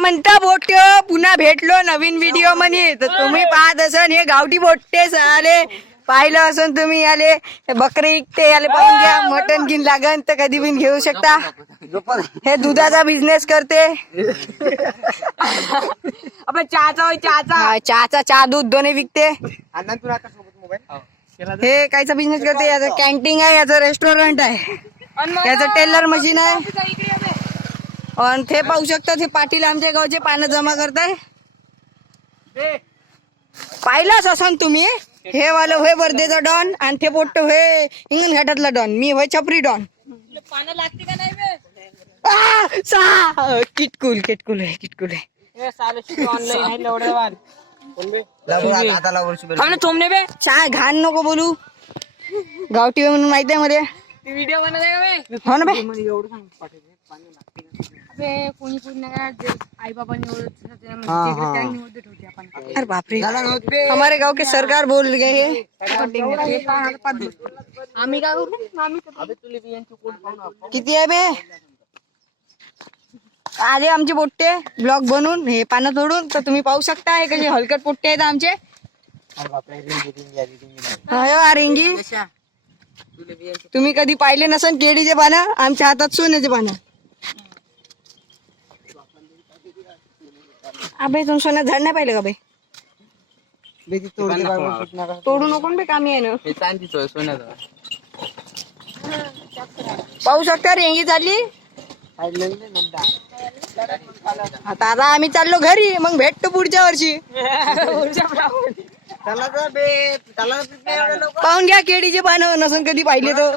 म्हणता बोट पुन्हा भेटलो नवीन व्हिडिओ मध्ये. तर तुम्ही पाहत असन हे गावठी बोट्टे आले, पाहिलं असन तुम्ही. आले बकरी इकते आले, पाहून घ्या. मटन घेऊन लागन तर कधी पण घेऊ शकता. हे दुधाचा बिझनेस करते. आपला चहाचा चहा दूध दोन्ही विकते. हे कायचा बिझनेस करते. याचं कॅन्टीन आहे, याचं रेस्टॉरंट आहे, याचं टेलर मशीन आहे. आणि ते पाहू शकता ते पाटील आमच्या गावचे पानं जमा करताय. पाहिलंच असन तुम्ही. हे वालं होय वर्धेचा डॉन आणि ते पोट्ट होय हिंगणघाटातला डॉन. मी होय छपरी डॉन. पानं लागते का नाही बे? किटकुल किटकुल आहे, किटकुल आहे. ऑनलाईन थोमने बे चहा घाण नको बोलू. गावठी म्हणून माहिती आहे मध्ये. व्हिडिओ बनवते का बे? हो ना बे. कोणी नाही आई बाबा अरे बापरे, हमारे गाव के सरकार बोल गए हे. आम्ही काय किती आहे बे. आले आमचे पोट्टे ब्लॉग बनवून हे पानं तोडून. तर तुम्ही पाहू शकता हे कसे हलकट पोट्टे आहेत आमचे. रिंगी तुम्ही कधी पाहिले नसन केळीचे पानं, आमच्या हातात सोन्याचे पानं. अबे तुम्ही सोन्यात झाड नाही पाहिलं का बे. तोडू नको बे, कामी आहे ना. पाहू शकता रेंगी चालली. आता आम्ही चाललो घरी, मग भेटतो पुढच्या वर्षी. पाहून घ्या केळीचे पानं, नसन कधी पाहिले तर.